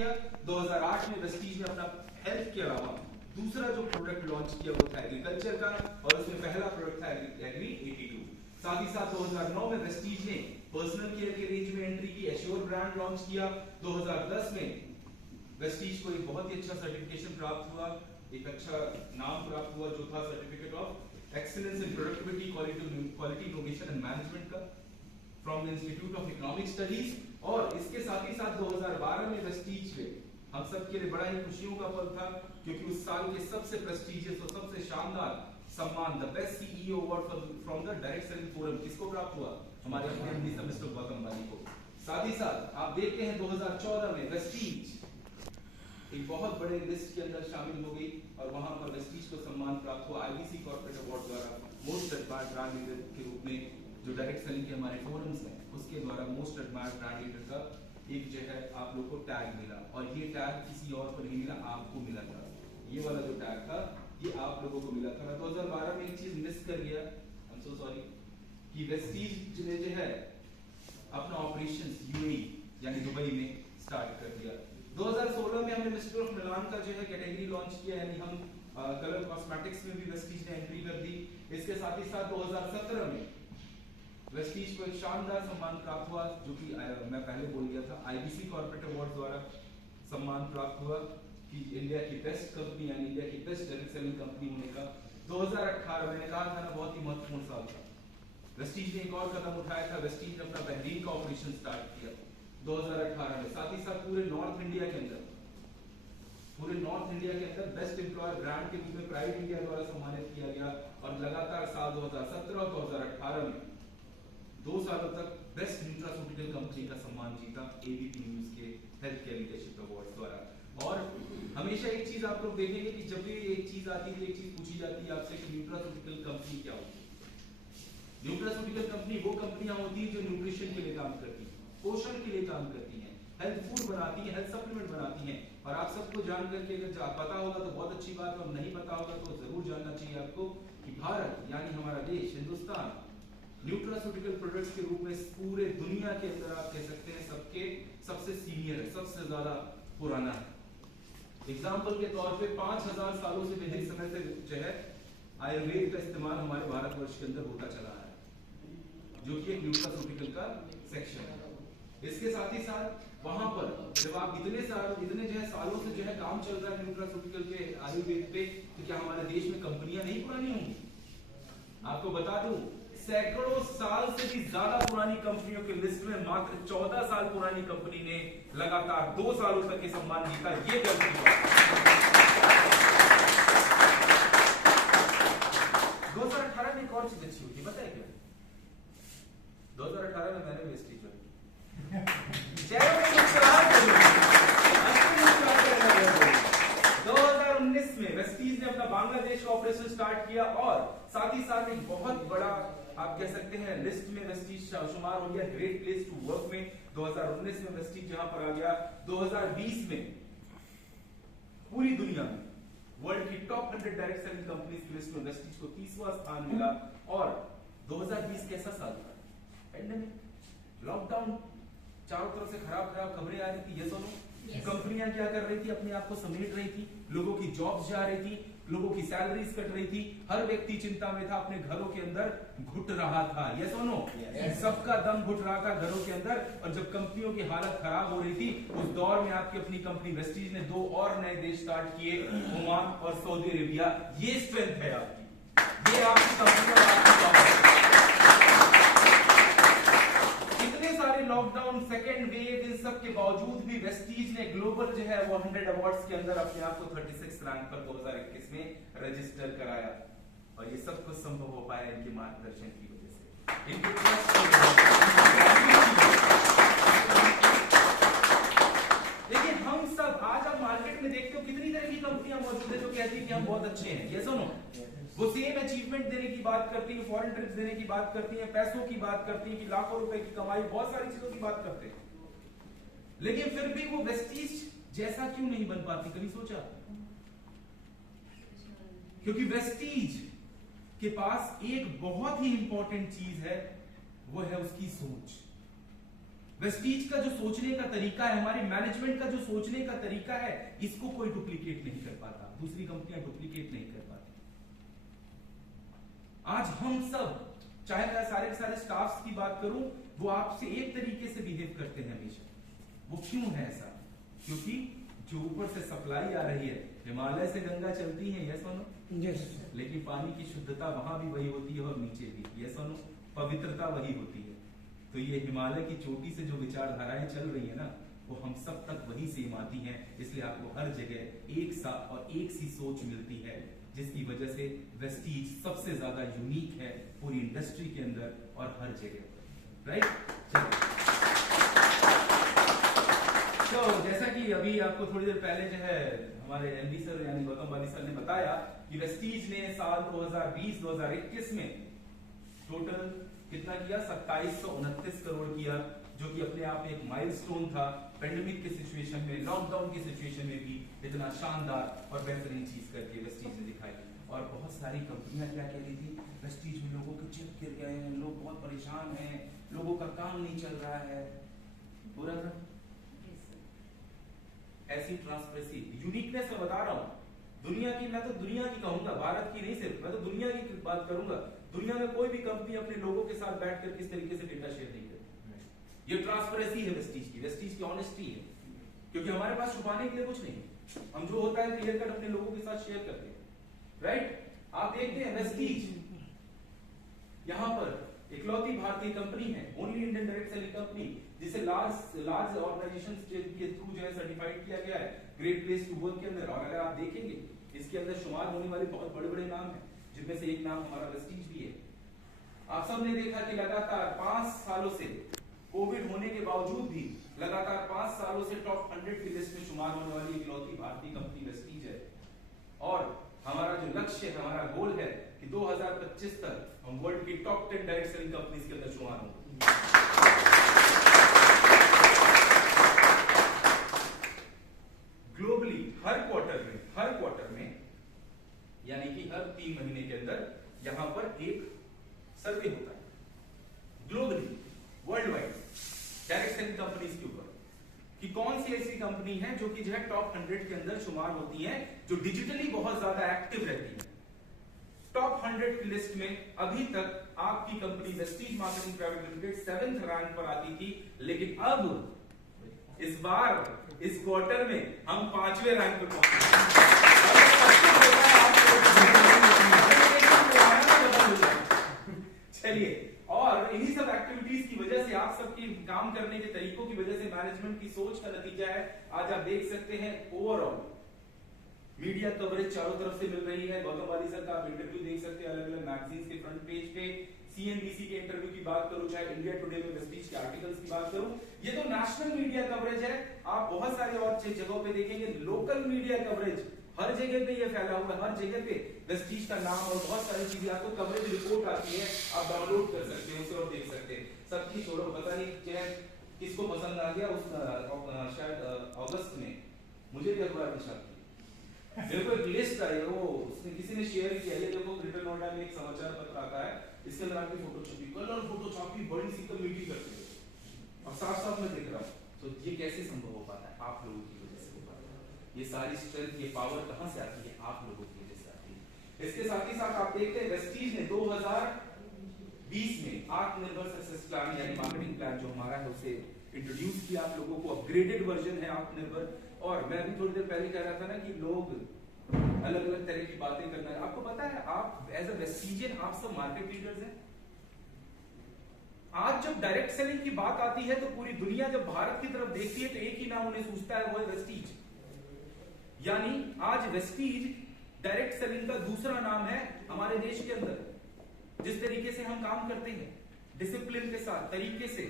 किया। 2008 में वेस्टीज ने अपना हेल्थ के अलावा दूसरा जो प्रोडक्ट लॉन्च किया वो था एग्रीकल्चर का, और उसमें पहला प्रोडक्ट था एग्री 82। साथ ही साथ 2009 में वेस्टीज ने पर्सनल केयर के रेंज में एंट्री की, एश्योर ब्रांड लॉन्च किया। 2010 में वेस्टीज को एक बहुत ही अच्छा सर्टिफिकेशन प्राप्त हुआ, एक अच्छा नाम प्राप्त हुआ जो था certificate of excellence in productivity quality innovation and management का from the institute of economic studies. और इसके साथ ही साथ 2012 में वेस्टीज में हम सब के लिए बड़ा ही खुशियों का पल था, क्योंकि उस साल के सबसे प्रेस्टीजियस और सबसे शानदार सम्मान the best CEO award from the direct selling forum किसको प्राप्त हुआ? हमारे अपने एमडी मिस्टर गौतम अंबानी को। साथ ही साथ आप देखते हैं 2014 में वेस्टीज एक बहुत बड़े लिस्ट के अंदर शामिल हो गई, और वहां पर वेस्टीज को सम्मान प्राप्त हुआ आईबीसी कॉर्पोरेट अवार्ड द्वारा मोस्ट एडमायर्ड ब्रांड लीडर के रूप में। जो डायरेक्ट सेलिंग के हमारे फोरम्स हैं उसके द्वारा मोस्ट एडमायर्ड ब्रांड लीडर का एक जो है आप लोग को टैग मिला, और ये टैग किसी और को नहीं मिला, आपको मिला था। ये वाला जो टैग था ये आप लोगों को मिला था। मैं 2012 में एक चीज मिस कर गया, आई एम सो सॉरी, कि वेस्टीज ने जो है अपना ऑपरेशंस यूएई यानी दुबई में स्टार्ट कर दिया। 2016 में हमने मिस्टर ऑफ मिलान का जो है कैटेगरी लॉन्च किया, यानी हम कलर कॉस्मेटिक्स में भी वेस्टीज ने एंट्री कर दी। इसके साथ ही साथ 2017 में वेस्टीज को एक शानदार सम्मान प्राप्त हुआ, जो कि मैं पहले बोल गया था, आईबीसी कॉर्पोरेट अवार्ड द्वारा सम्मान प्राप्त हुआ कि इंडिया की बेस्ट कंपनी यानी इंडिया की बेस्ट डायरेक्ट सेलिंग कंपनी होने का। 2018 मैंने कहा था ना, बहुत ही महत्वपूर्ण साल था। वेस्टीज ने एक और कदम उठाया था, वेस्टीज ने अपना बहरीन का ऑपरेशन स्टार्ट किया 2018 में। साथ ही साथ पूरे नॉर्थ इंडिया के अंदर बेस्ट एम्प्लॉयर ब्रांड के रूप में प्राइवेट इंडिया द्वारा सम्मानित किया गया, और लगातार साल 2017 और 2018 में 2 सालों तक बेस्ट न्यूट्रास्यूटिकल कंपनी का सम्मान जीता एबीपी न्यूज के हेल्थ केयर लीडरशिप अवार्ड द्वारा। और हमेशा एक चीज आप लोग देखेंगे कि जब भी एक चीज आती है, एक चीज पूछी जाती है आपसे कि न्यूट्रास्यूटिकल कंपनी क्या होती है। न्यूट्रास्यूटिकल कंपनी वो कंपनियां होती है जो न्यूट्रिशन के लिए काम करती है, पोषण के लिए काम करती हैं, हेल्थ फूड बनाती हैं, हेल्थ सप्लीमेंट बनाती हैं। और आप सबको जान करके अगर पता होगा तो बहुत अच्छी बात है, और नहीं पता होगा तो जरूर जानना चाहिए आपको कि भारत यानी हमारा देश हिंदुस्तान न्यूट्रास्यूटिकल प्रोडक्ट्स के रूप में पूरे दुनिया के अंदर आप कह सकते हैं सबके सबसे सीनियर है, सबसे ज्यादा पुराना है। एग्जाम्पल के तौर पे 5000 सालों से अधिक समय से जो है आयुर्वेद का इस्तेमाल हमारे भारतवर्ष के अंदर होता चला है, जो कि एक न्यूट्रास्यूटिकल का सेक्शन है। इसके साथ ही साथ वहां पर जब आप इतने जो है सालों से जो है काम चल रहा है न्यूट्रास्यूटिकल के आयुर्वेद पे, तो क्या हमारे देश में कंपनियां नहीं पुरानी होंगी? आपको बता दूं, सैकड़ों साल से भी ज्यादा पुरानी कंपनियों के लिस्ट में मात्र 14 साल पुरानी कंपनी ने लगातार 2 सालों तक ये सम्मान जीता। ये गलती हुआ 2018 में एक और चीज अच्छी हुई, पता है क्या? 2018 में मैंने वेस्टीज चेहरे में मुस्कुराहट है। 2019 में वेस्टीज ने अपना बांग्लादेश का ऑपरेशन स्टार्ट किया, और साथ ही साथ एक बहुत बड़ा आप कह सकते हैं लिस्ट में वेस्टीज शुमार हो गया ग्रेट प्लेस टू वर्क में। 2019 में वेस्टीज यहां पर आ गया। 2020 में पूरी दुनिया में वर्ल्ड की टॉप 100 डायरेक्ट सेलिंग कंपनीज की लिस्ट में वेस्टीज को 30वां स्थान मिला। और 2020 कैसा साल था? पेंडेमिक, लॉकडाउन, चारों तरफ से खराब खबरें आ रही थी, ये सुनो। कंपनियां क्या कर रही थी? अपने आप को समेट रही थी, लोगों की जॉब्स जा रही थी, लोगों की सैलरीज कट रही थी, हर व्यक्ति चिंता में था, अपने घरों के अंदर घुट रहा था। ये सुनो, सबका दम घुट रहा था घरों के अंदर। और जब कंपनियों की हालत खराब हो रही थी, उस दौर में आपकी अपनी कंपनी वेस्टीज ने 2 और नए देश स्टार्ट किए, ओमान और सऊदी अरेबिया। ये स्ट्रेंथ है आपकी, ये आपकी कंपनी और आपकी लॉकडाउन, सेकेंड वेव, इन सब के बावजूद भी वेस्टीज ने ग्लोबल जो है वो 100 अवार्ड्स के अंदर अपने आप को 36 रैंक पर 2021 में रजिस्टर कराया। और ये सब कुछ संभव हो पाया इनके मार्गदर्शन की वजह से, इनके ट्रस्ट की वजह से। लेकिन हम सब आज आप मार्केट में देखते हो कितनी तरह की कंपनियां मौजूद है जो कहती है कि हम बहुत अच्छे हैं। ये सुनो, वो सेम अचीवमेंट देने की बात करती है, फॉरेन ट्रिप्स देने की बात करती है, पैसों की बात करती है कि लाखों रुपए की कमाई, बहुत सारी चीजों की बात करते हैं, लेकिन फिर भी वो वेस्टीज जैसा क्यों नहीं बन पाती? कभी सोचा? क्योंकि वेस्टीज के पास एक बहुत ही इंपॉर्टेंट चीज है, वो है उसकी सोच। वेस्टीज का जो सोचने का तरीका है, हमारी मैनेजमेंट का जो सोचने का तरीका है, इसको कोई डुप्लीकेट नहीं कर पाता, दूसरी कंपनियां डुप्लीकेट नहीं कर पाती। आज हम सब, चाहे मैं सारे के सारे स्टाफ्स की बात करूं, वो आपसे एक तरीके से बिहेव करते हैं हमेशा। वो क्यों है ऐसा? क्योंकि जो ऊपर से सप्लाई आ रही है, हिमालय से गंगा चलती है, यस और नो? यस। लेकिन पानी की शुद्धता वहां भी वही होती है और नीचे भी, यस और नो? पवित्रता वही होती है। तो ये हिमालय की चोटी से जो विचारधाराएं चल रही है ना, वो हम सब तक वही सेम आती हैं। इसलिए आपको हर जगह एक सा और एक सी सोच मिलती है, जिसकी वजह से वेस्टीज सबसे ज्यादा यूनिक है पूरी इंडस्ट्री के अंदर और हर जगह, राइट? तो जैसा कि अभी आपको थोड़ी देर पहले जो है हमारे एमडी सर यानी गौतम बाली सर ने बताया कि वेस्टीज ने साल 2020-2021 में टोटल कितना किया? 2729 करोड़ किया, जो कि अपने आप में एक माइलस्टोन था। पेंडेमिक के सिचुएशन में, लॉकडाउन की सिचुएशन में भी इतना शानदार और बेहतरीन चीज करके वेस्टीज ने दिखाई। और बहुत सारी कंपनियां क्या कह रही थी, वेस्टीज में लोगों के चिप गिर गए हैं, लोग बहुत परेशान हैं, लोगों का काम नहीं चल रहा है, पूरा था ऐसी ट्रांसपेरेंसी, यूनिकनेस मैं बता रहा हूं। दुनिया की, मैं तो दुनिया की कहूंगा, भारत की नहीं सिर्फ, मैं तो दुनिया की बात करूंगा। दुनिया में कोई भी कंपनी अपने लोगों के साथ बैठकर किस तरीके से डेटा शेयर नहीं करती। ये ट्रांसपेरेंसी है वेस्टीज की, वेस्टीज की ऑनेस्टी है, क्योंकि हमारे पास छुपाने के लिए कुछ नहीं। हम जो होता है क्लियर कट अपने लोगों के साथ शेयर करते हैं, राइट? आप देखते हैं वेस्टीज यहां पर इकलौती भारतीय कंपनी है, only Indian direct selling company, जिसे लार्ज ऑर्गेनाइजेशंस के थ्रू जो है सर्टिफाइड किया गया है ग्रेट प्लेस टू वर्क के अंदर। और अगर आप देखेंगे इसके अंदर शुमार होने वाले बहुत बड़े बड़े नाम हैं, जिनमें से एक नाम हमारा वेस्टीज भी है। आप सबने देखा कि लगातार 5 सालों से, कोविड होने के बावजूद भी लगातार 5 सालों से टॉप 100 की लिस्ट में शुमार होने वाली इकलौती भारतीय कंपनी वेस्टीज है। और हमारा जो लक्ष्य है, हमारा गोल है कि 2025 तक हम वर्ल्ड की टॉप 10 डायरेक्ट सेलिंग कंपनीज के अंदर शुमार होंगे। ग्लोबली हर क्वार्टर में यानी कि हर 3 महीने के अंदर यहां पर एक सर्वे होता है globally, world wide direct selling companies के ऊपर, कि कौन सी ऐसी कंपनी है जो कि जो है टॉप 100 के अंदर शुमार होती है, जो डिजिटली बहुत ज्यादा एक्टिव रहती है। टॉप 100 की लिस्ट में अभी तक आपकी company Vestige marketing private limited 7th rank पर आती थी, लेकिन अब इस बार इस क्वार्टर में हम 5वें रैंक पर पहुंचे। चलिए, और इन्हीं सब एक्टिविटीज की वजह से, आप सबकी काम करने के तरीकों की वजह से, मैनेजमेंट की सोच का नतीजा है आज आप देख सकते हैं ओवरऑल मीडिया कवरेज चारों तरफ से मिल रही है। गौतम बाली सर का आप इंटरव्यू देख सकते हैं अलग अलग मैगजीन्स के फ्रंट पेज पे। सीएनबीसी के इंटरव्यू की बात करूं, चाहे इंडिया टुडे में वेस्टीज के आर्टिकल्स की बात करूं, ये तो नेशनल मीडिया कवरेज है। आप बहुत सारे और जगहों पे देखेंगे लोकल मीडिया कवरेज, हर जगह पे ये फैला हुआ है, हर जगह पे वेस्टीज का नाम और बहुत सारी चीजें आपको कवरेज रिपोर्ट आती है, आप डाउनलोड कर सकते हैं उसे और देख सकते हैं। सबकी छोड़ो, पता नहीं क्या किसको पसंद आ गया उस शायद अगस्त में मुझे भी अखबार में छापी, मेरे को एक लिस्ट आई, वो उसने किसी ने शेयर किया है। देखो ग्रेटर नोएडा में एक समाचार पत्र आता है, इसके अंदर आपकी फोटो छपी, कलर फोटो छपी, बड़ी सी कमेटी करते हैं और साफ साफ मैं देख रहा हूँ। तो ये कैसे संभव हो पाता है? आप लोगों की वजह से हो पाता है। ये सारी स्ट्रेंथ, ये पावर कहां से आती है? आप लोगों की वजह से आती है। इसके साथ ही साथ आप देखते हैं वेस्टीज ने 2020 में आत्मनिर्भर सक्सेस प्लान यानी मार्केटिंग प्लान जो हमारा है उसे इंट्रोड्यूस किया आप लोगों को। अपग्रेडेड वर्जन है आत्मनिर्भर। और मैं अभी थोड़ी देर पहले कह रहा था ना कि लोग अलग अलग तरह की बातें करना है। आपको पता है, आप एज अ वेस्टीजियन आप सब मार्केट लीडर्स हैं। आज जब डायरेक्ट सेलिंग की बात आती है तो पूरी दुनिया जब भारत की तरफ देखती है तो एक ही नाम उन्हें सूझता है, वो है वेस्टीज। यानी आज वेस्टीज डायरेक्ट सेलिंग का दूसरा नाम है हमारे देश के अंदर। जिस तरीके से हम काम करते हैं डिसिप्लिन के साथ, तरीके से,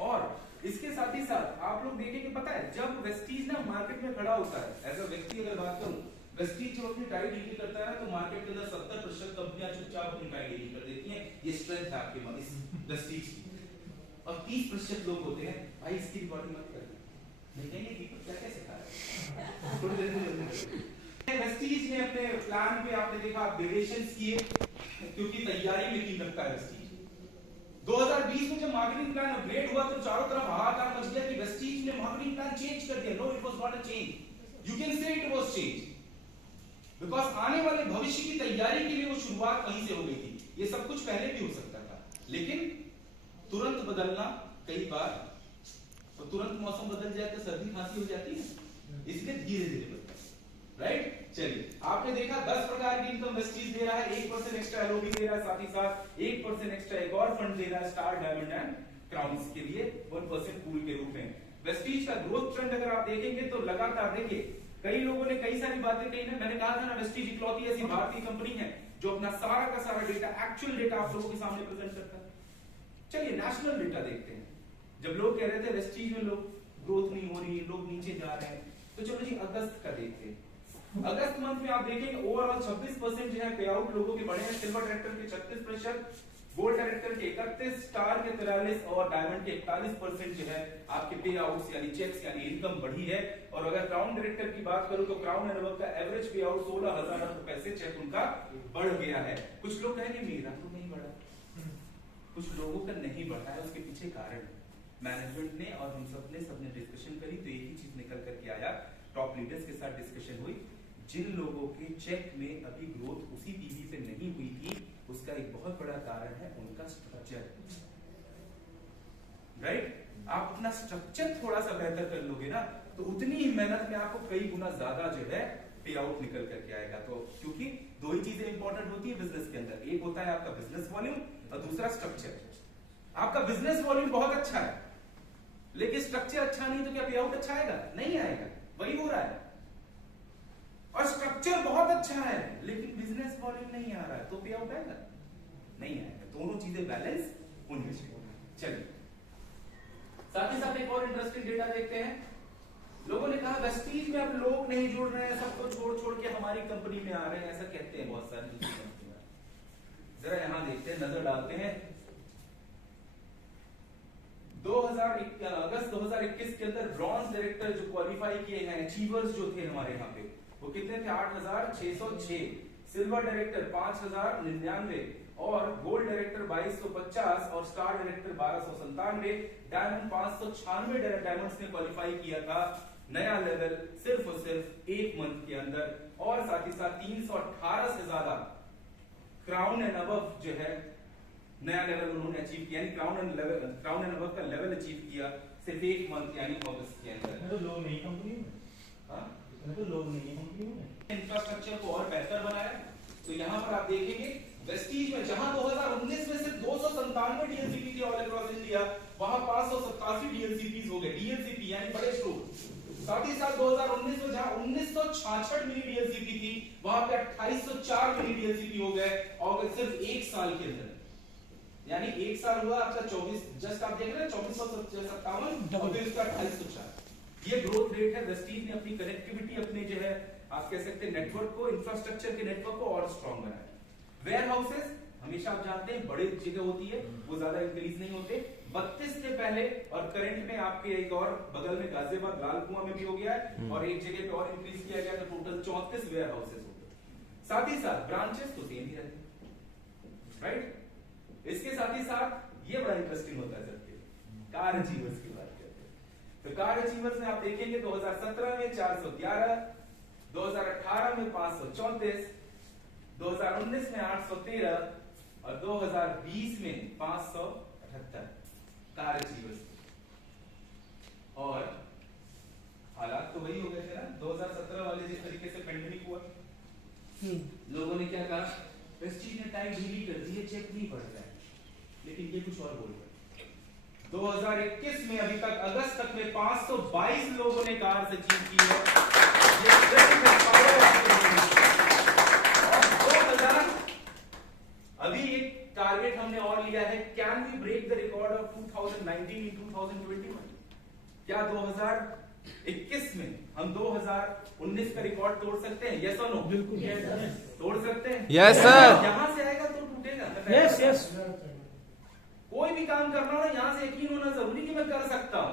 और इसके साथ ही साथ आप लोग देखेंगे, पता है जब वेस्टीज ना मार्केट में खड़ा होता है, एज अ व्यक्ति अगर बात करूं, वेस्टीज जब अपनी टाई डील करता है तो मार्केट के अंदर 70% कंपनियां चुपचाप अपनी टाई डील कर देती हैं। ये स्ट्रेंथ है आपके में इस वेस्टीज की। और 30% लोग होते हैं, भाई इसकी रिकॉर्डिंग मत कर, देखेंगे दीपक क्या क्या सिखा रहा है थोड़ी देर में। वेस्टीज ने अपने प्लान पे आपने देखा अपग्रेडेशंस किए, क्योंकि तैयारी में टीम रखता है वेस्टीज। 2020 में जब मार्केटिंग प्लान अपग्रेड हुआ तो चारों तरफ हाहाकार मच गया कि वेस्टीज ने मार्केटिंग प्लान चेंज कर दिया। No, it was not a change, you can say it was change, because आने वाले भविष्य की तैयारी के लिए वो शुरुआत वहीं से हो गई थी। ये सब कुछ पहले भी हो सकता था, लेकिन तुरंत बदलना कई बार, तो तुरंत मौसम बदल जाए तो सर्दी खांसी हो जाती है, इसलिए धीरे धीरे बदलता है, राइट। चलिए, आपने देखा 10 प्रकार की इनकम वेस्टीज दे रहा है, 1% एक्स्ट्रा एलओबी दे रहा है, साथ ही साथ 1% एक्स्ट्रा एक और फंड दे रहा है स्टार, डायमंड एंड क्राउन्स के लिए 1% पूल के रूप में। वेस्टीज का ग्रोथ ट्रेंड अगर आप देखेंगे तो लगातार, देखिए कई लोगों ने कई सारी बातें कही ना, मैंने कहा था ना वेस्टीज इकलौती ऐसी भारतीय कंपनी है जो अपना सारा का सारा डेटा, एक्चुअल डेटा आप लोगों के सामने प्रेजेंट करता है। चलिए नेशनल डेटा देखते हैं। जब लोग कह रहे थे वेस्टीज में लोग ग्रोथ नहीं हो रही, लोग नीचे जा रहे हैं, तो चलो जी अगस्त का देखते हैं। अगस्त मंथ में आप देखेंगे ओवरऑल 26% जो है पे आउट लोगों के बढ़े हैं। सिल्वर डायरेक्टर के 36%, गोल्ड डायरेक्टर के 31%, स्टार के 43% और डायमंड के 41% जो है आपके पे आउट्स यानी चेक्स यानी इनकम बढ़ी है। और अगर क्राउन डायरेक्टर की बात करूं तो क्राउन एंड अबव का एवरेज पे आउट 16,000 रुपए से चेक उनका बढ़ गया है। कुछ लोग कहेंगे मेरा तो नहीं बढ़ा, कुछ लोगों का नहीं बढ़ा है, उसके पीछे कारण मैनेजमेंट ने और हम सबने डिस्कशन करी तो एक ही चीज निकल करके आया, टॉप लीडर्स के साथ डिस्कशन हुई, जिन लोगों के चेक में अभी ग्रोथ उसी टीवी पे नहीं हुई थी उसका एक बहुत बड़ा कारण है उनका स्ट्रक्चर, राइट। आप अपना स्ट्रक्चर थोड़ा सा बेहतर कर लोगे ना तो उतनी ही मेहनत में आपको कई गुना ज्यादा जो है पे आउट निकल करके आएगा। तो क्योंकि दो ही चीजें इंपॉर्टेंट होती है बिजनेस के अंदर, एक होता है आपका बिजनेस वॉल्यूम और दूसरा स्ट्रक्चर। आपका बिजनेस वॉल्यूम बहुत अच्छा है लेकिन स्ट्रक्चर अच्छा नहीं तो क्या पे आउट अच्छा आएगा? नहीं आएगा, वही हो रहा है। और स्ट्रक्चर बहुत अच्छा है लेकिन बिजनेस वॉल्यूम नहीं आ रहा है तो पे आउट आएगा? नहीं आएगा। दोनों चीजें बैलेंस होनी चाहिए। चलिए, साथ ही साथ एक और इंटरेस्टिंग डेटा देखते हैं। लोगों ने कहा वेस्टीज में अब लोग नहीं जुड़ रहे हैं, सबको छोड़ छोड़ के हमारी कंपनी में आ रहे हैं, ऐसा कहते हैं बहुत सारी दूसरी कंपनियां। जरा यहां देखते हैं, नजर डालते हैं। अगस्त 2021 के अंदर ब्रॉन्ज डायरेक्टर जो क्वालिफाई किए हैं, अचीवर्स जो थे हमारे यहाँ पे, वो कितने थे? 8,606। सिल्वर डायरेक्टर 5,099 और गोल्ड डायरेक्टर 2,250 और स्टार डायरेक्टर 1,297। डायमंड 596 डायमंड्स ने क्वालिफाई किया था, नया लेवल सिर्फ और सिर्फ एक मंथ के अंदर। और साथ ही साथ 318 से ज्यादा क्राउन एंड अबव जो है नया लेवल उन्होंने अचीव किया, क्राउन एंड अबव का लेवल अचीव किया सिर्फ एक मंथ यानी अगस्त के अंदर। तो लोग नहीं कंपनी में, हाँ तो लोग नहीं कंपनी में इंफ्रास्ट्रक्चर को और बेहतर बनाया। तो यहाँ पर आप देखेंगे वेस्टीज में जहां 2019 में सिर्फ 297 डीएलसीपी थे ऑल अक्रॉस इंडिया, वहां 587 डीएलसीपीज हो गए, डीएलसीपी यानी बड़े स्टोर। साथ ही साथ 2019 में जहां 1966 मिनी डीएलसीपी थी वहां पे 2804 मिनी डीएलसीपी हो गए और सिर्फ एक साल के अंदर, यानी एक साल हुआ आपका 24, जस्ट आप देख रहे हैं 2457 और फिर इसका 2804। ये ग्रोथ रेट है। वेस्टीज ने अपनी कनेक्टिविटी, अपने जो है आप कह सकते हैं नेटवर्क को, इंफ्रास्ट्रक्चर के नेटवर्क को और स्ट्रॉन्ग बनाया। वेयर हाउसेस हमेशा आप जानते हैं बड़ी जगह होती है, वो ज्यादा इंक्रीज नहीं होते। 32 से पहले और करंट में आपके एक और बगल में गाजियाबाद लाल कुआं में भी हो गया है और एक जगह पे और इंक्रीज किया गया तो टोटल 34 वेयर हाउसेस हो गए। साथ ही साथ ब्रांचेस तो सेम ही रहते, राइट। इसके साथ ही साथ ये बड़ा इंटरेस्टिंग होता है सबके कार अचीवर्स की बात करते हैं। तो कार अचीवर्स में आप देखेंगे 2017 में 411, 2018 में 534, 2019 में 813 और 2020 में 578 कार अचीवर्स। और हालात तो वही हो गए थे ना 2017 वाले, जिस तरीके से पेंडेमिक हुआ लोगों ने क्या कहा, वेस्टीज ने टाइम ढीली कर दी है, चेक नहीं बढ़ रहा है। लेकिन ये कुछ और बोल रहे 2021 में अभी तक अगस्त तक में 522 लोगों ने कार अचीव की है। ये ट्रेंड है। और 2000 अभी एक टारगेट हमने और लिया है, can we break the record of 2019 in 2021? क्या 2021 में हम 2019 का रिकॉर्ड तोड़ सकते हैं? यस और नो? बिल्कुल तोड़ सकते हैं। Yes sir. यहां से आएगा तो टूटेगा। Yes yes. कोई भी काम करना हो ना यहां से यकीन होना जरूरी कि मैं कर सकता हूं।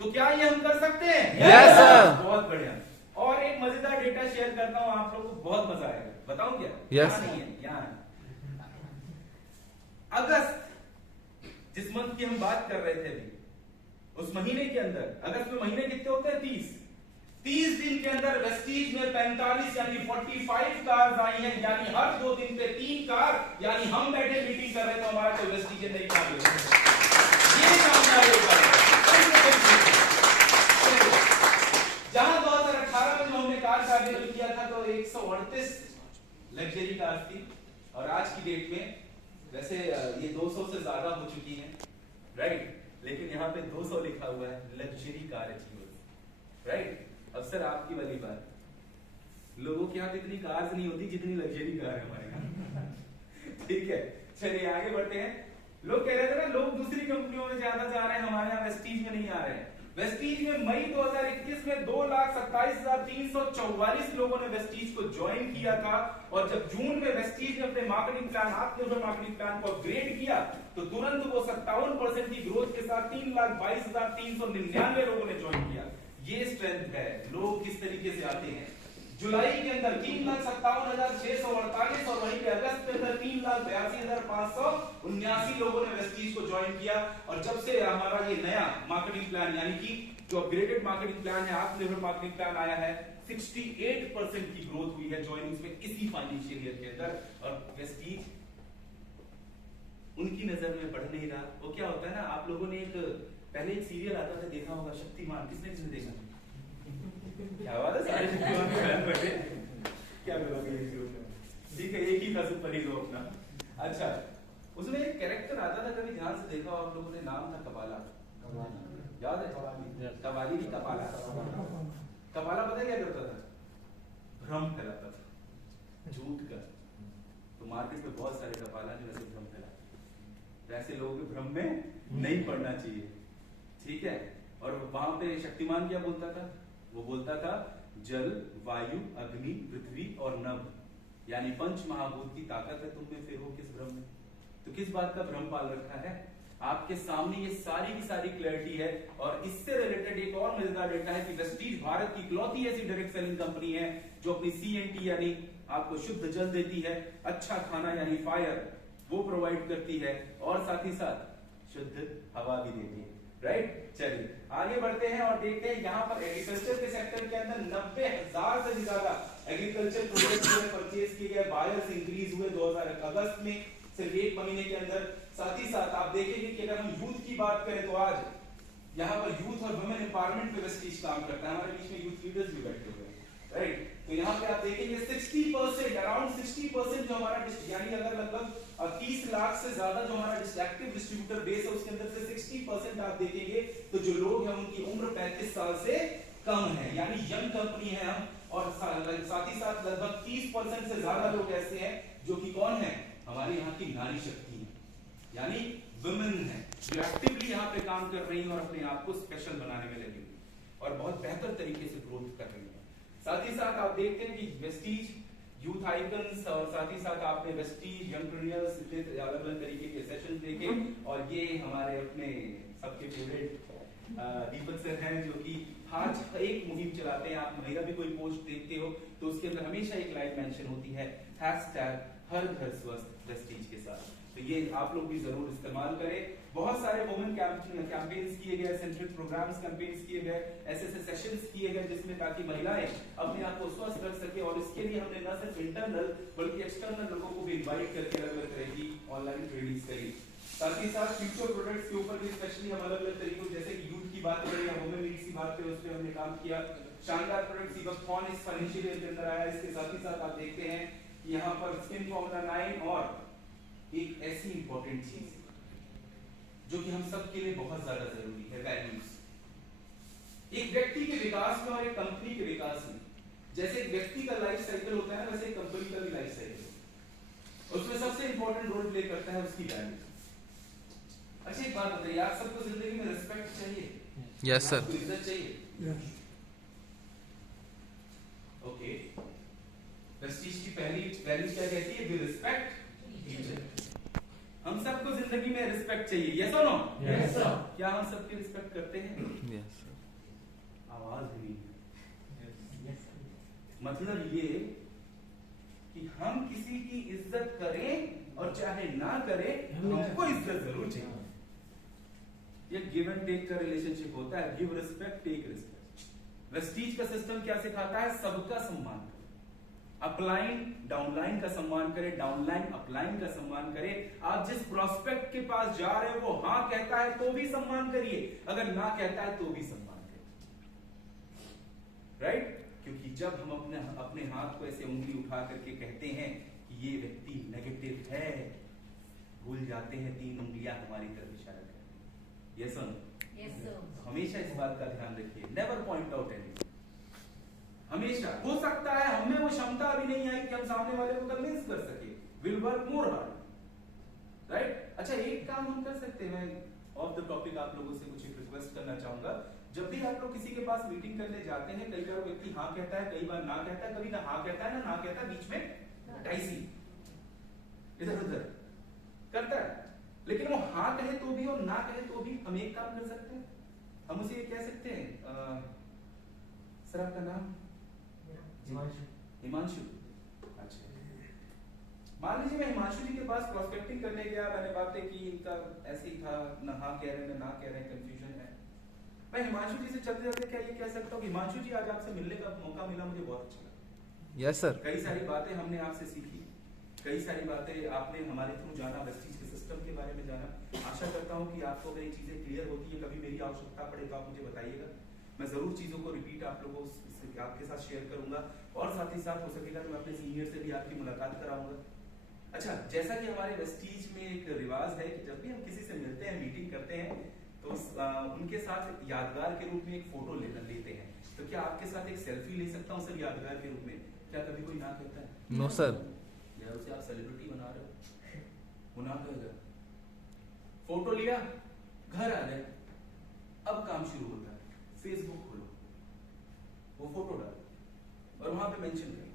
तो क्या ये हम कर सकते हैं? Yes sir. बहुत बढ़िया। और एक मजेदार डेटा शेयर करता हूं, आप लोगों को बहुत मजा आएगा। बताऊं क्या? यस। नहीं है, यहाँ है। अगस्त जिस मंथ की हम बात कर रहे थे अभी, उस महीने के अंदर, अगस्त में महीने कितने होते हैं? 30 दिन के अंदर वेस्टीज में 45 यानी 45 कार्स आई हैं, यानी हर 2 दिन पे 3 कार, यानी हम बैठे मीटिंग कर रहे तो हमारा कोई वेस्टीज नहीं काम ये कामयाबी होता है। जहां 2018 में हमने कार का डेवलप किया था तो 138 लग्जरी कार थी, और आज की डेट में वैसे ये 200 से ज्यादा हो चुकी हैं, राइट? लेकिन यहाँ पे 200 लिखा हुआ है लग्जरी कार अचीवर्स, राइट? अब सर आपकी वाली बात, लोगों के यहाँ इतनी कार्स नहीं होती जितनी लग्जरी कार है हमारे यहाँ। ठीक है, चलिए आगे बढ़ते हैं। लोग कह रहे थे ना लोग दूसरी कंपनियों में ज्यादा जा रहे हैं, हमारे यहाँ वेस्टीज में नहीं आ रहे हैं। वेस्टीज में मई 2021 में 2,27,344 लोगों ने वेस्टीज को ज्वाइन किया था, और जब जून में वेस्टीज ने अपने मार्केटिंग प्लान, आत्मनिर्भर मार्केटिंग प्लान को अपग्रेड किया तो तुरंत वो 57% की ग्रोथ के साथ 3,22,399 लोगों ने ज्वाइन किया। ये स्ट्रेंथ है, लोग किस तरीके से आते हैं। जुलाई के अंदर 3,57,648 और वहीं पे अगस्त के अंदर 3,82,579 लोगों ने वेस्टीज को ज्वाइन किया। और जब से हमारा ये नया मार्केटिंग प्लान यानी कि जो अपग्रेडेड मार्केटिंग प्लान है, आत्मनिर्भर मार्केटिंग प्लान आया है, 68% की ग्रोथ हुई है ज्वाइनिंग्स में इसी फाइनेंशियल ईयर के अंदर। और वेस्टीज उनकी नजर में बढ़ नहीं रहा। वो क्या होता है ना, आप लोगों ने पहले एक सीरियल आता था, देखा होगा, शक्तिमान। किसने किसने देखा? क्या बात है, सारे शक्तिमान के फैन बैठे, क्या करोगे इस ग्रुप में? ठीक है, एक ही था सुपर हीरो अपना। अच्छा, उसमें एक कैरेक्टर आता था, कभी ध्यान से देखा आप लोगों ने, नाम था कपाला। याद है? कवाली नहीं, कपाला। कपाला पता क्या करता था? भ्रम फैलाता था, झूठ का। तो मार्केट में बहुत सारे कपाला जो ऐसे भ्रम फैलाते, वैसे लोगों के भ्रम में नहीं पड़ना चाहिए। ठीक है, और वहां पे शक्तिमान क्या बोलता था? वो बोलता था जल, वायु, अग्नि, पृथ्वी और नभ, यानी पंच महाभूत की ताकत है तुम में, फिर वो किस भ्रम में? तो किस बात का भ्रम पाल रखा है? आपके सामने ये सारी की सारी क्लैरिटी है। और इससे रिलेटेड एक और मजेदार डेटा है कि वेस्टीज भारत की इकलौती ऐसी डायरेक्ट सेलिंग कंपनी है जो अपनी CNT यानी आपको शुद्ध जल देती है, अच्छा खाना यानी फायर वो प्रोवाइड करती है, और साथ ही साथ शुद्ध हवा भी देती है, राइट? चलिए आगे बढ़ते हैं और देखते हैं यहाँ पर एग्रीकल्चर के सेक्टर के अंदर 90,000 से भी ज्यादा एग्रीकल्चर प्रोडक्ट्स परचेज किए गए, बायर्स इंक्रीज हुए 2000 अगस्त में सिर्फ एक महीने के अंदर। साथ ही साथ आप देखेंगे कि अगर हम यूथ की बात करें तो आज यहाँ पर यूथ और वुमेन एम्पावरमेंट पे वेस्टीज काम करता है। हमारे बीच में यूथ लीडर्स भी बैठे हुए हैं, राइट? तो यहाँ पे आप देखेंगे 60%, अराउंड 60% जो हमारा यानी अगर लगभग 30 लाख से ज्यादा जो हमारा एक्टिव डिस्ट्रीब्यूटर बेस है उसके अंदर से 60% आप देखेंगे तो जो लोग हैं उनकी उम्र 35 साल से कम है, यानी यंग कंपनी है हम। और साथ ही साथ लगभग 30% से ज्यादा लोग ऐसे हैं जो कि कौन है, हमारे यहाँ की नारी शक्ति है, यानी वुमेन है, जो एक्टिवली यहाँ पे काम कर रही है और अपने आप को स्पेशल बनाने में लगी हुई और बहुत बेहतर तरीके से ग्रोथ कर रही है। साथ ही साथ आप देखते हैं कि वेस्टीज यूथ आइकन्स और साथ ही साथ आपने वेस्टीज यंगप्रेन्योर्स अलग अलग तरीके के सेशन देखे, और ये हमारे अपने सबके फेवरेट दीपक सर हैं जो कि हर एक मुहिम चलाते हैं। आप मेरा भी कोई पोस्ट देखते हो तो उसके अंदर हमेशा एक लाइन मेंशन होती है #हर घर स्वस्थ वेस्टीज के साथ। तो ये आप लोग भी जरूर इस्तेमाल करें। बहुत सारे वुमेन कैंपेन्स किए गए, सेंट्रल प्रोग्राम्स कैंपेन्स किए गए, ऐसे सेशंस किए गए जिसमें ताकि महिलाएं अपने आप को स्वस्थ रख सके। और इसके लिए हमने न सिर्फ इंटरनल बल्कि एक्सटर्नल लोगों को भी इनवाइट करके अलग अलग तरह की ऑनलाइन ट्रेनिंग्स करी। साथ ही साथ फ्यूचर प्रोडक्ट्स के ऊपर भी स्पेशली हम अलग अलग तरीकों, जैसे कि यूथ की बात करें या वुमेन लीड्स की बात करें, उस पर हमने काम किया। शानदार प्रोडक्ट सीबकथॉन इस फाइनेंशियल ईयर के अंदर आया। इसके साथ ही साथ आप देखते हैं कि यहाँ पर स्किन फॉर्मूला 9 और एक ऐसी इंपॉर्टेंट चीज जो कि हम सब के लिए बहुत ज्यादा जरूरी है, वैल्यूज। एक व्यक्ति के विकास में और एक कंपनी के विकास में, जैसे एक व्यक्ति का लाइफ साइकिल होता है ना, वैसे एक कंपनी का भी लाइफ साइकिल होता है। उसमें सबसे इंपॉर्टेंट रोल प्ले करता है उसकी वैल्यूज। अच्छा एक बात बताइए, आप सबको जिंदगी में रिस्पेक्ट चाहिए? Yes sir. इज्जत चाहिए? ओके, वेस्टीज की पहली वैल्यू क्या कहती है? We respect each other. हम सबको जिंदगी में रिस्पेक्ट चाहिए, यस और नो? Yes sir. क्या हम सबकी रिस्पेक्ट करते हैं? Yes sir. आवाज नहीं है। मतलब ये कि हम किसी की इज्जत करें और चाहे ना करें, हमको इज्जत जरूर चाहिए। ये गिव एंड टेक का रिलेशनशिप होता है, give respect take respect. Vestige का सिस्टम क्या सिखाता है? सबका सम्मान करो। अपलाइन डाउनलाइन का सम्मान करे, डाउनलाइन अपलाइन का सम्मान करे। आप जिस प्रोस्पेक्ट के पास जा रहे हो वो हाँ कहता है तो भी सम्मान करिए, अगर ना कहता है तो भी सम्मान करिए, राइट? क्योंकि जब हम अपने हाथ को ऐसे उंगली उठा करके कहते हैं कि ये व्यक्ति नेगेटिव है, भूल जाते हैं 3 उंगलियां हमारी तरफ इशारा करती हैं। यस और नो? Yes sir. हमेशा इस बात का ध्यान रखिए, नेवर पॉइंट आउट एनीवन। हमेशा हो सकता है हमें वो क्षमता अभी नहीं आई कि हम सामने वाले को कन्विंस कर सके, will work more hard, right? अच्छा, एक काम हम कर सकते हैं, मैं ऑफ द टॉपिक आप लोगों से कुछ रिक्वेस्ट करना चाहूंगा। जब भी आप लोग किसी के पास मीटिंग करने जाते हैं, कई बार व्यक्ति हाँ कहता है, कई बार ना कहता है, कभी ना हाँ कहता है ना कहता है, बीच में डाइसी इधर उधर करता है। लेकिन वो हाँ कहे तो भी और ना कहे तो भी हम एक काम कर सकते हैं, हम उसे ये कह सकते हैं, सर आपका नाम? हिमांशु। अच्छा, मान लीजिए मैं हिमांशु जी के पास प्रोस्पेक्टिंग करने गया, मैंने बातें की, इनका ऐसे ही था, ना हाँ कह रहे हैं ना कह रहे हैं, कंफ्यूजन है। मैं हिमांशु जी से चलते चलते क्या ये कह सकता हूँ, हिमांशु जी आज आपसे मिलने का मौका मिला, मुझे बहुत अच्छा लगा। Yes sir. कई सारी बातें हमने आपसे सीखी, कई सारी बातें आपने हमारे थ्रू जाना, वेस्टीज के सिस्टम के बारे में जाना। आशा करता हूँ कि आपको अगर ये चीजें क्लियर होती है, कभी मेरी आवश्यकता पड़े तो आप मुझे बताइएगा, मैं जरूर चीजों को रिपीट आप लोगों से आपके साथ शेयर करूंगा, और साथ ही साथ हो सकेगा तो मैं अपने सीनियर से भी आपकी मुलाकात कराऊंगा। अच्छा, जैसा कि हमारे वेस्टीज में एक रिवाज है कि जब भी हम किसी से मिलते हैं, मीटिंग करते हैं, तो उनके साथ यादगार के रूप में एक फोटो लेते हैं। तो क्या आपके साथ एक सेल्फी ले सकता हूँ सर यादगार के रूप में? क्या कभी कोई ना कहता है? No sir. यार उसे आप सेलिब्रिटी बना रहे हो, वो ना कहेगा। फोटो लिया, घर आ गए, अब काम शुरू होता है, फेसबुक खोलो, वो फोटो डालो और वहां पे मेंशन करो,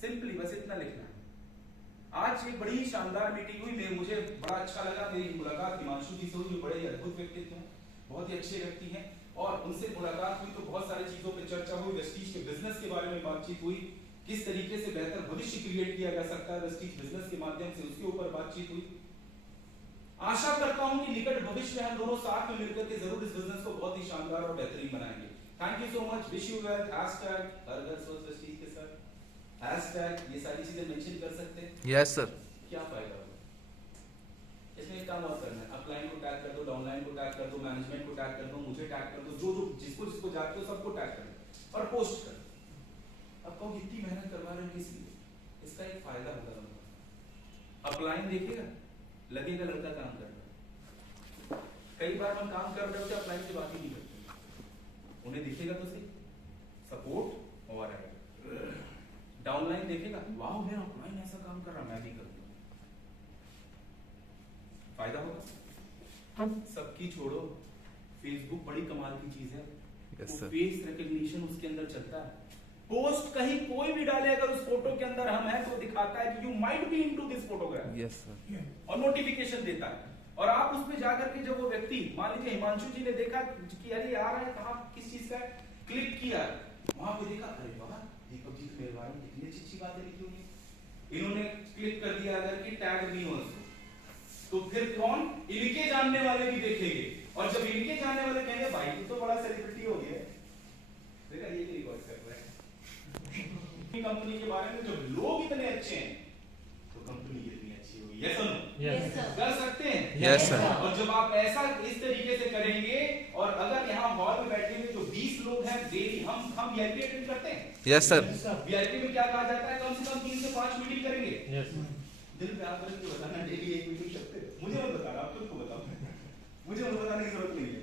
सिंपली बस इतना लिखना है। आज एक बड़ी शानदार मीटिंग हुई, मुझे बड़ा अच्छा लगा, मेरी मुलाकात हिमांशु जी से हुई, जो बड़े ही अद्भुत व्यक्तित्व हैं, बहुत ही अच्छे व्यक्ति हैं, और उनसे मुलाकात हुई तो बहुत सारी चीजों पे चर्चा हुई, वेस्टीज के बिजनेस के बारे में बातचीत हुई, किस तरीके से बेहतर भविष्य क्रिएट किया जा सकता है वेस्टीज बिजनेस के माध्यम से, उसके ऊपर बातचीत हुई। आशा करता हूं कि निकट भविष्य में हम दोनों साथ में मिलकर के जरूर इस बिजनेस को बहुत ही शानदार और बेहतरीन बनाएंगे। Thank you so much, wish you well, hashtag हर घर सोच वेस्टीज के साथ, हैशटैग ये सारी चीजें मेंशन कर सकते हैं। Yes sir. क्या फायदा होगा इसमें? एक काम और करना है, अपलाइन को टैग कर दो, डाउनलाइन को टैग कर दो, मैनेजमेंट को टैग कर दो, मुझे टैग कर दो, जो जो जिसको जाते हो सबको टैग कर दो और पोस्ट कर दो। अब कहो कितनी मेहनत करवा रहे हो किस लिए? इसका एक फायदा होगा, अपलाइन देखेगा, लगेगा लड़का काम कर रहा है। कई बार हम काम कर रहे होते अपलाइन की बात ही नहीं करते, उन्हें दिखेगा तो सही सपोर्ट और आएगा। डाउनलाइन देखेगा, वाह मेरा अपलाइन ऐसा काम कर रहा, मैं भी करूंगा, फायदा होगा। सबकी छोड़ो, फेसबुक बड़ी कमाल की चीज है, फेस रिकॉग्निशन उसके अंदर चलता है। पोस्ट कहीं कोई भी डाले, अगर उस फोटो के अंदर हम हैं तो दिखाता है कि you might be into this photograph. Yes sir. और नोटिफिकेशन देता है, और आप उसमें जाकर के जब वो व्यक्ति, मान लीजिए हिमांशु जी ने देखा कि अरे आ रहा है, कहाँ किस चीज का, क्लिक किया, वहां पे देखा, अरे वाह दीपक जी मेरे बारे में कितनी अच्छी बातें लिखी होंगी, इन्होंने क्लिक कर दिया अगर कि टैग भी हो उसको, तो फिर कौन? इनके जानने वाले भी देखेंगे, और जब इनके जानने वाले कहेंगे भाई तू तो बड़ा सेलिब्रिटी हो गया, देखा ये रिकॉर्ड कर रहा है कंपनी के बारे में। जब लोग इतने अच्छे हैं तो कंपनी कितनी अच्छी होगी। यस और नो? Yes sir. कर सकते हैं? Yes sir. और जब आप ऐसा इस तरीके से करेंगे, और अगर यहाँ हॉल में बैठे हुए जो 20 लोग हैं डेली, हम वीआईपी अटेंड करते हैं। Yes sir. वीआईपी में क्या कहा जाता है? कम से कम 3 से 5 मीटिंग करेंगे। Yes sir. दिल पे आप करके बताना डेली एक मीटिंग करते हैं, मुझे मत बताना, आप खुद को बताओ, मुझे मत बताने की जरूरत नहीं है।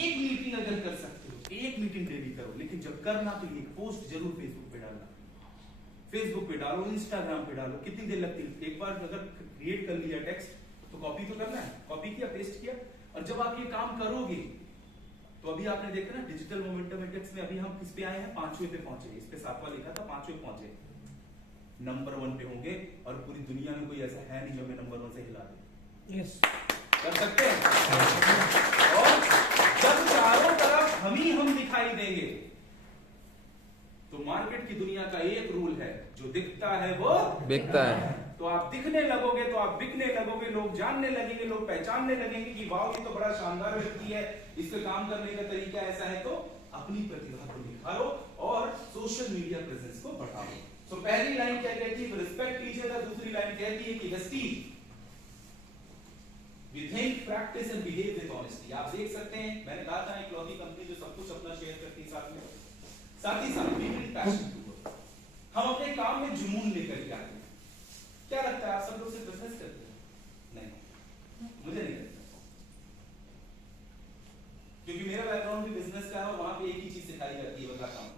एक मीटिंग अगर कर सकते हो, एक मीटिंग डेली करो, लेकिन जब करना तो एक पोस्ट जरूर फेसबुक पे डालना, फेसबुक पे डालो, इंस्टाग्राम पे डालो। कितनी देर लगती है? एक बार अगर क्रिएट कर लिया टेक्स्ट तो कॉपी तो करना है, कॉपी किया, पेस्ट किया, और जब आप ये काम करोगे तो अभी आपने देखा ना डिजिटल मोमेंटम इंडेक्स में अभी हम किस पे आए हैं? 5वें पे पहुंचे, इस पे 7वां लिखा था, 5वें पहुंचे, नंबर 1 पे होंगे, और पूरी दुनिया में कोई ऐसा है नहीं जो हमें नंबर 1 से हिला दे। यस। कर सकते हैं। और जब चारों तरफ हम दिखाई देंगे तो मार्केट की दुनिया का एक रूल है, जो दिखता है वो बिकता है। तो आप दिखने लगोगे, तो आप बिकने लगोगे, लोग जानने लगेंगे, लोग पहचानने लगेंगे कि वाह ये तो बड़ा शानदार व्यक्ति है, इसका काम करने का तरीका ऐसा है। तो अपनी प्रतिभा को निखारो और सोशल मीडिया प्रेजेंस को बढ़ाओ। तो पहली लाइन क्या कहती है? रिस्पेक्ट कीजिएगा। दूसरी लाइन कहती है कि Vestige we think, practice and behave with honesty. आप देख सकते हैं, मैंने कहा था इकलौती कंपनी जो सब कुछ अपना शेयर करती है साथ ही साथ we will passion to work. हम अपने काम में जुनून लेकर के आते हैं। क्या लगता है आप सब लोग से बिजनेस करते हैं? नहीं, मुझे नहीं लगता, क्योंकि मेरा बैकग्राउंड भी बिजनेस का है और वहां पे एक ही चीज सिखाई जाती है, बदला काम।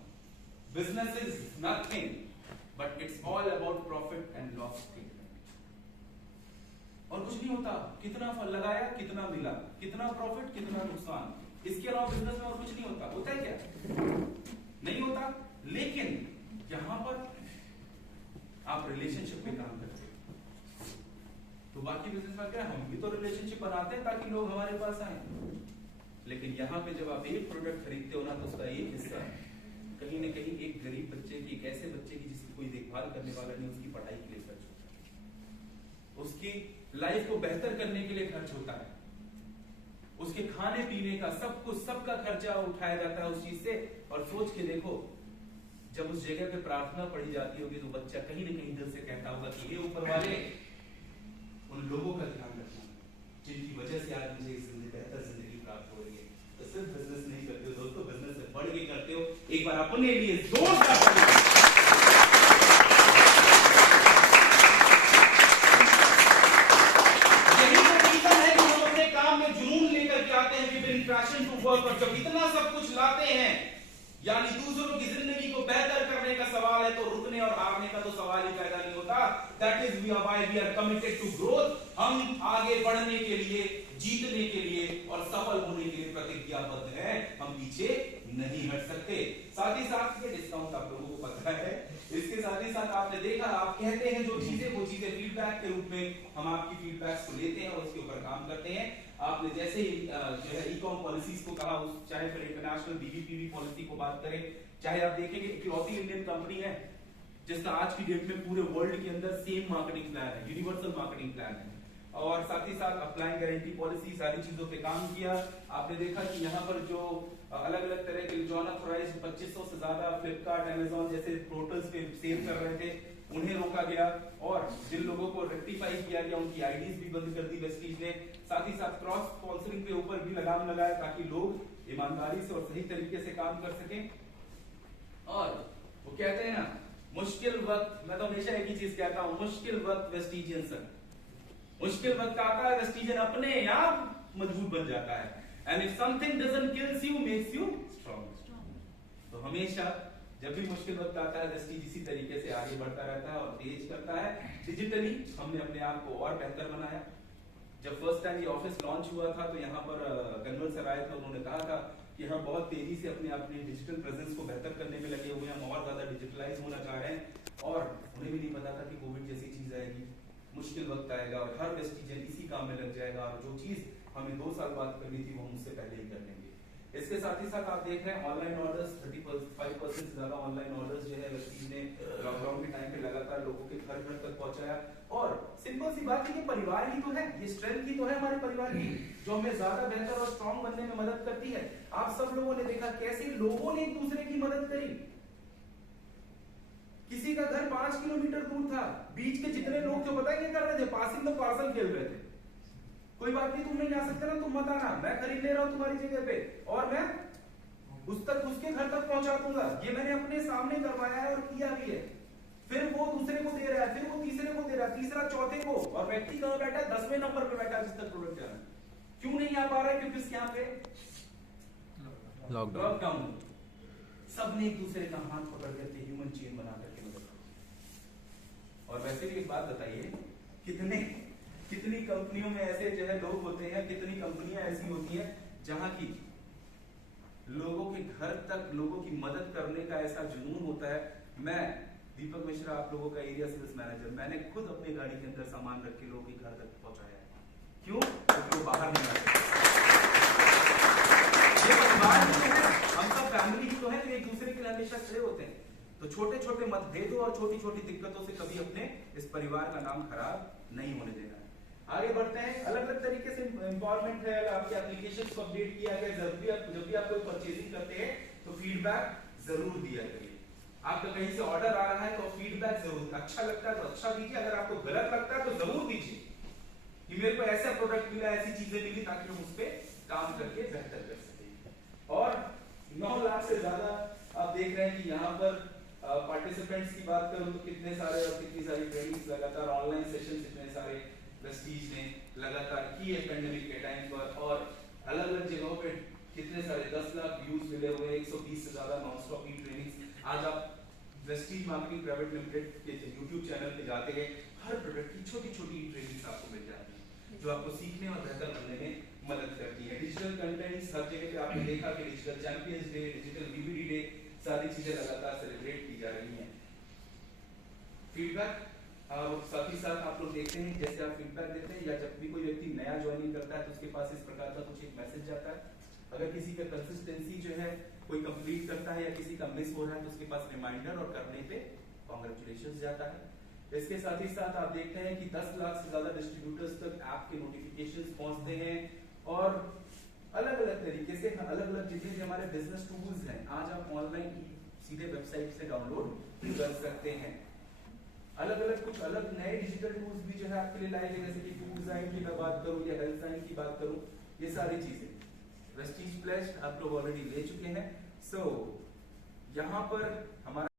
Business is nothing but it's all about profit and loss statement. और कुछ नहीं होता, कितना फल लगाया, कितना मिला, कितना प्रॉफिट, कितना नुकसान, इसके अलावा बिजनेस में और कुछ नहीं होता। होता है क्या? नहीं होता। लेकिन यहां पर आप रिलेशनशिप पे काम करते हो, तो बाकी बिजनेस में क्या, हम भी तो रिलेशनशिप बनाते हैं ताकि लोग हमारे पास आए। लेकिन यहाँ पे जब आप एक प्रोडक्ट खरीदते हो ना, तो उसका एक हिस्सा कहीं ना कहीं एक गरीब बच्चे की, एक ऐसे बच्चे की जिसकी कोई देखभाल करने वाला नहीं, उसकी पढ़ाई के लिए खर्च होता है, उसकी लाइफ को बेहतर करने के लिए खर्च होता है, उसके खाने पीने का सब कुछ, सबका खर्चा उठाया जाता है उस चीज से। और सोच के देखो, जब उस जगह पे प्रार्थना पढ़ी जाती होगी तो बच्चा कहीं ना कहीं दिल से कहता होगा कि हे ऊपर वाले, उन लोगों का ध्यान रखना जिनकी वजह से आज मुझे बेहतर जिंदगी प्राप्त हो रही है। तो सिर्फ बिजनेस नहीं करते हो दोस्तों, बिजनेस से बढ़ के करते हो। एक बार अपने लिए जोरदार वर्क। और जब इतना सब कुछ लाते हैं, यानी दूसरों की जिंदगी को बेहतर करने का सवाल है, तो रुकने और हारने का तो सवाल ही पैदा नहीं होता। That is why we are committed to growth. हम आगे बढ़ने के लिए, जीतने के लिए और सफल होने के लिए प्रतिज्ञाबद्ध हैं, हम पीछे नहीं हट सकते। साथ ही साथ ये डिस्काउंट आप लोगों को पता है, इसके साथ ही साथ आपने देखा, आप कहते हैं जो चीजें, वो चीजें फीडबैक के रूप में हम आपकी फीडबैक्स को लेते हैं और उसके ऊपर काम करते हैं। आपने जैसे ही जो है ई-कॉम पॉलिसीज को कहा, चाहे फिर इंटरनेशनल बीबीपीवी पॉलिसी को बात करें, चाहे आप देखेंगे इकलौती इंडियन कंपनी है जिसका आज की डेट में पूरे वर्ल्ड के अंदर सेम मार्केटिंग प्लान है, यूनिवर्सल मार्केटिंग प्लान है। और साथ ही साथ अप्लाइंग गारंटी पॉलिसी, सारी चीजों पे काम किया। आपने देखा कि यहाँ पर जो अलग अलग तरह के जो अनऑथराइज्ड 2500 से ज्यादा फ्लिपकार्ट, अमेजॉन जैसे पोर्टल्स पे सेल कर रहे थे, उन्हें रोका गया। और जिन लोगों को रेक्टिफाई किया गया, उनकी आईडीज भी बंद कर दी वेस्टीज ने। साथ ही साथ क्रॉस स्पॉन्सरिंग पे ऊपर भी लगाम लगाया ताकि लोग ईमानदारी से और सही तरीके से काम कर सकें। और वो कहते हैं ना, मुश्किल वक्त, मैं तो हमेशा एक ही चीज कहता हूं, मुश्किल वक्त वेस्टीजियन सर, मुश्किल वक्त आता है, वेस्टीजियन अपने आप मजबूत बन जाता है। And if something doesn't kills you, makes you strong. तो हमेशा जब भी मुश्किल वक्त आता है, वेस्टीज इसी तरीके से आगे बढ़ता रहता है और तेज करता है। डिजिटली हमने अपने आप को और बेहतर बनाया। जब फर्स्ट टाइम ये ऑफिस लॉन्च हुआ था, तो यहाँ पर कन्वर सर आए थे, उन्होंने कहा था कि हम बहुत तेजी से अपने डिजिटल प्रेजेंस को बेहतर करने में लगे हुए हैं, हम और ज्यादा डिजिटलाइज होना चाह रहे हैं। और उन्हें भी नहीं पता था कि कोविड जैसी चीज आएगी, मुश्किल वक्त आएगा और हर वेस्टीजियन इसी काम में लग जाएगा, और जो चीज हमें 2 साल बाद करनी थी वो हम उससे पहले ही कर लेंगे। इसके साथ ही साथ आप देख रहे हैं ऑनलाइन ऑर्डर्स, 35% से ज्यादा ऑनलाइन ऑर्डर्स जो है वेस्टीज ने लॉकडाउन के टाइम पे लगातार लोगों के घर घर तक पहुंचाया। और सिंपल सी बात है, ये परिवार ही तो है, ये स्ट्रेंथ ही तो है हमारे परिवार की, जो हमें ज्यादा बेहतर और स्ट्रॉन्ग बनने में मदद करती है। आप सब लोगों ने देखा कैसे लोगों ने एक दूसरे की मदद करी। किसी का घर 5 किलोमीटर दूर था, बीच के जितने लोग थे पता है क्या कर रहे थे, पासिंग द पार्सल खेल रहे थे। कोई बात नहीं, तुम नहीं आ सकते ना, तुम मत आना, मैं खरीद ले रहा हूं तुम्हारी जगह पे और मैं उसके घर तक पहुंचा दूंगा। ये मैंने अपने सामने करवाया है और किया भी है। फिर वो दूसरे को दे रहा है, फिर वो तीसरे को दे रहा है, तीसरा चौथे को, और व्यक्ति कहां बैठा है, 10वें नंबर पे बैठा है जिस तक प्रोडक्ट जाना है। क्यों नहीं आ पा रहा है? क्योंकि यहाँ पे लॉकडाउन। सबने एक दूसरे का हाथ पकड़ करके ह्यूमन चेन बना करके मदद। और वैसे भी एक बात बताइए, कितनी कंपनियों में ऐसे जो है लोग होते हैं, कितनी कंपनियां ऐसी होती हैं जहां की लोगों के घर तक लोगों की मदद करने का ऐसा जुनून होता है। मैं दीपक मिश्रा, आप लोगों का एरिया सेल्स मैनेजर, मैंने खुद अपनी गाड़ी के अंदर सामान रख के लोगों के घर तक पहुंचाया है। क्यों? क्योंकि वो बाहर नहीं आते। ये परिवार जो है, हम सब फैमिली ही तो है, एक दूसरे के लिए हमेशा खड़े होते हैं। तो छोटे छोटे मतभेदों और छोटी छोटी दिक्कतों से कभी अपने इस परिवार का नाम खराब नहीं होने देना है। आगे बढ़ते हैं। अलग अलग तरीके से एम्पावरमेंट है। आपके एप्लीकेशन को अपडेट किया गया। जब भी आप कोई परचेजिंग करते हैं तो फीडबैक जरूर दिया करिए। आपका कहीं से ऑर्डर आ रहा है तो फीडबैक जरूर, अच्छा लगता है तो अच्छा दीजिए, अगर आपको गलत लगता है तो जरूर दीजिए कि मेरे को ऐसा प्रोडक्ट मिला, ऐसी चीजें मिली, ताकि हम उस पर काम करके बेहतर कर सकें। और 9 लाख से ज्यादा आप देख रहे हैं कि यहाँ पर पार्टिसिपेंट्स की बात करूं तो कितने सारे और कितनी सारी ट्रेनिंग्स, लगातार ऑनलाइन सेशंस इतने सारे प्रेस्टीज ने लगातार की है पेंडेमिक के टाइम पर, और अलग अलग जगहों पे कितने सारे 10 लाख व्यूज मिले हुए, 120 से ज्यादा नॉन स्टॉप ई ट्रेनिंग्स। आज आप प्रेस्टीज मार्केटिंग प्राइवेट लिमिटेड के यूट्यूब चैनल पे जाते हैं, हर प्रोडक्ट की छोटी छोटी ट्रेनिंग्स आपको मिल जाती है जो आपको सीखने और बेहतर बनने में मदद करती है। डिजिटल कंटेंट्स हर जगह पे आपने देखा कि digital champions day, digital BBD day, सारी चीजें लगातार सेलिब्रेट की जा रही हैं। फीडबैक साथ ही साथ आप लोग देखते हैं, जैसे आप फीडबैक देते हैं या जब भी कोई व्यक्ति नया ज्वाइनिंग करता है तो उसके पास इस प्रकार का कुछ एक मैसेज जाता है। अगर किसी का कंसिस्टेंसी जो है कोई कंप्लीट करता है या किसी का मिस हो रहा है तो उसके पास रिमाइंडर और करने पे कांग्रेचुलेशंस जाता है। इसके साथ ही साथ आप देखते हैं कि 10 लाख से ज्यादा डिस्ट्रीब्यूटर्स तक ऐप के नोटिफिकेशंस पहुंचते हैं, और अलग अलग तरीके से अलग अलग जितने भी हमारे बिजनेस टूल्स हैं आज आप ऑनलाइन सीधे वेबसाइट से डाउनलोड कर सकते हैं। अलग अलग कुछ अलग नए डिजिटल टूल्स भी जो है आपके लिए लाए गए, जैसे कि फूड डिजाइन की मैं बात करूं या हेल्थ साइंस की बात करूं, ये सारी चीजें प्रेस्टीज प्लस आप लोग ऑलरेडी ले चुके हैं। सो यहाँ पर हमारा